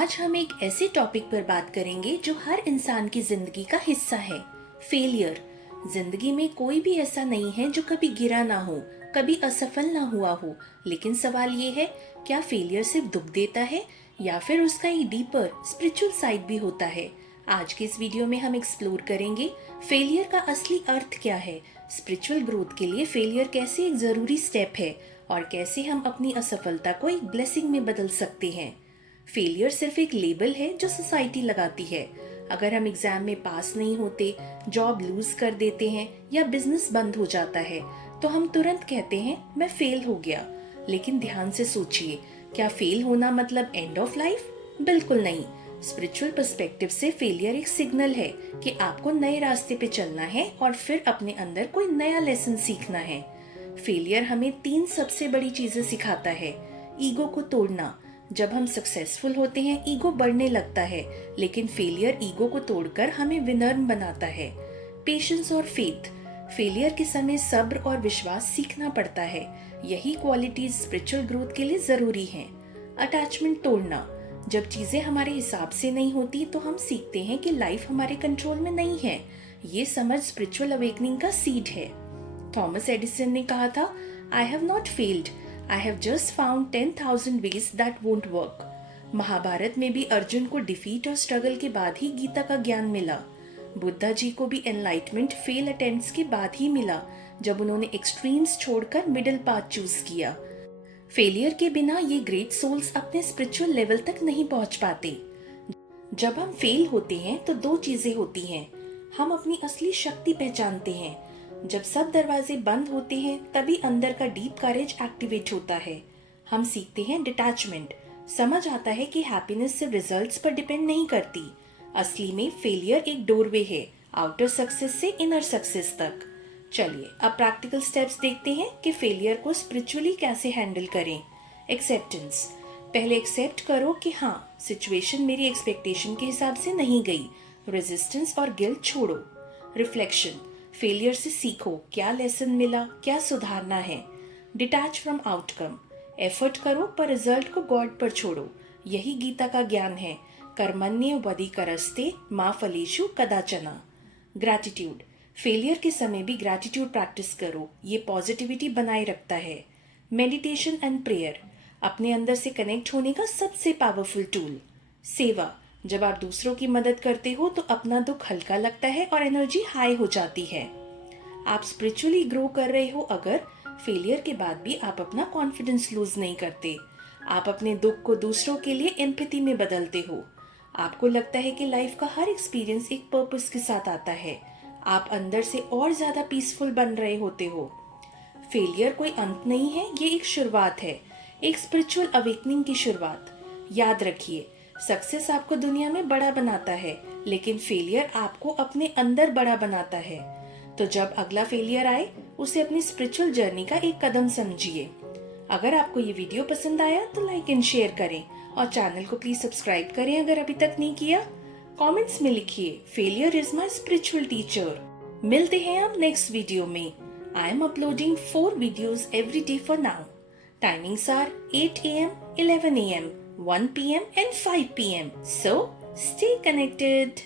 आज हम एक ऐसे टॉपिक पर बात करेंगे जो हर इंसान की जिंदगी का हिस्सा है, फेलियर। जिंदगी में कोई भी ऐसा नहीं है जो कभी गिरा ना हो, कभी असफल ना हुआ हो। लेकिन सवाल ये है, क्या फेलियर सिर्फ दुख देता है या फिर उसका एक डीपर स्पिरिचुअल साइड भी होता है। आज के इस वीडियो में हम एक्सप्लोर करेंगे फेलियर का असली अर्थ क्या है, स्पिरिचुअल ग्रोथ के लिए फेलियर कैसे एक जरूरी स्टेप है और कैसे हम अपनी असफलता को एक ब्लेसिंग में बदल सकते हैं। फेलियर सिर्फ एक लेबल है जो सोसाइटी लगाती है। अगर हम एग्जाम में पास नहीं होते, जॉब लूज कर देते हैं या बिजनेस बंद हो जाता है तो हम तुरंत कहते हैं मैं फेल हो गया। लेकिन ध्यान से सोचिए, क्या फेल होना मतलब एंड ऑफ लाइफ? बिल्कुल नहीं। स्पिरिचुअल पर्सपेक्टिव से फेलियर एक सिग्नल है कि आपको नए रास्ते पे चलना है और फिर अपने अंदर कोई नया लेसन सीखना है। फेलियर हमें 3 सबसे बड़ी चीजें सिखाता है। ईगो को तोड़ना। जब हम सक्सेसफुल होते हैं ईगो बढ़ने लगता है, लेकिन फेलियर ईगो को तोड़कर हमें विनर्म बनाता है। पेशेंस और फेथ। फेलियर के समय सब्र और विश्वास सीखना पड़ता है। यही क्वालिटीज स्पिरिचुअल ग्रोथ के लिए जरूरी हैं। अटैचमेंट तोड़ना। जब चीजें हमारे हिसाब से नहीं होती तो हम सीखते हैं कि लाइफ हमारे कंट्रोल में नहीं है। ये समझ स्पिरिचुअल अवेकनिंग का सीड है। थॉमस एडिसन ने कहा था, I have not failed, I have just found 10,000 ways that won't work। Mahabharat में भी अर्जुन को डिफीट और स्ट्रगल के बाद ही गीता का ज्ञान मिला। बुद्धा जी को भी एनलाइटमेंट फेल अटेम्प्ट्स के बाद ही मिला, जब उन्होंने एक्सट्रीम्स छोड़कर मिडिल पाथ चूज किया। फेलियर के बिना ये ग्रेट सोल्स अपने स्पिरिचुअल लेवल तक नहीं पहुंच पाते। जब हम फेल होते हैं तो 2 चीजें होती हैं। हम अपनी असली शक्ति पहचानते हैं। जब सब दरवाजे बंद होते हैं तभी अंदर का डीप करेज एक्टिवेट होता है। हम सीखते हैं डिटैचमेंट। समझ आता है कि हैप्पीनेस सिर्फ रिजल्ट्स पर डिपेंड नहीं करती। असली में फेलियर एक डोरवे है, आउटर सक्सेस से इनर सक्सेस तक। चलिए अब प्रैक्टिकल स्टेप्स देखते हैं कि फेलियर को स्पिरिचुअली कैसे हैंडल करें। एक्सेप्टेंस। पहले एक्सेप्ट करो कि हाँ, सिचुएशन मेरी एक्सपेक्टेशन के हिसाब से नहीं गई। रेजिस्टेंस और गिल्ट छोड़ो। रिफ्लेक्शन। फेलियर से सीखो, क्या लेसन मिला, क्या सुधारना है। Detach from outcome. एफर्ट करो पर रिजल्ट को गॉड पर छोड़ो। यही गीता का ज्ञान है, कर्मण्य वधिकरस्ते मा फलेषु कदाचन। ग्रैटिट्यूड। फेलियर के समय भी ग्रैटिट्यूड प्रैक्टिस करो, ये पॉजिटिविटी बनाए रखता है। Meditation and prayer. अपने अंदर से कनेक्ट होने का सबसे पावरफुल टूल। सेवा। जब आप दूसरों की मदद करते हो तो अपना दुख हल्का लगता है और एनर्जी हाई हो जाती है। आप स्पिरिचुअली ग्रो कर रहे हो अगर फेलियर के बाद भी आप अपना कॉन्फिडेंस लूज नहीं करते। आप अपने दुख को दूसरों के लिए एम्पैथी में बदलते हो। आपको लगता है कि लाइफ का हर एक्सपीरियंस एक पर्पस के साथ आता है। आप अंदर से और ज्यादा पीसफुल बन रहे होते हो। फेलियर कोई अंत नहीं है, ये एक शुरुआत है, एक स्पिरिचुअल अवेकनिंग की शुरुआत। याद रखिए, सक्सेस आपको दुनिया में बड़ा बनाता है, लेकिन फेलियर आपको अपने अंदर बड़ा बनाता है। तो जब अगला फेलियर आए उसे अपनी स्पिरिचुअल जर्नी का एक कदम समझिए। अगर आपको ये वीडियो पसंद आया तो लाइक एंड शेयर करें और चैनल को प्लीज सब्सक्राइब करें अगर अभी तक नहीं किया। कमेंट्स में लिखिए, failure is my spiritual teacher. मिलते हैं आप नेक्स्ट वीडियो में। I am uploading 4 videos every day for now. Timings are 8 a.m., 11 a.m., 1 p.m. and 5 p.m. So, stay connected.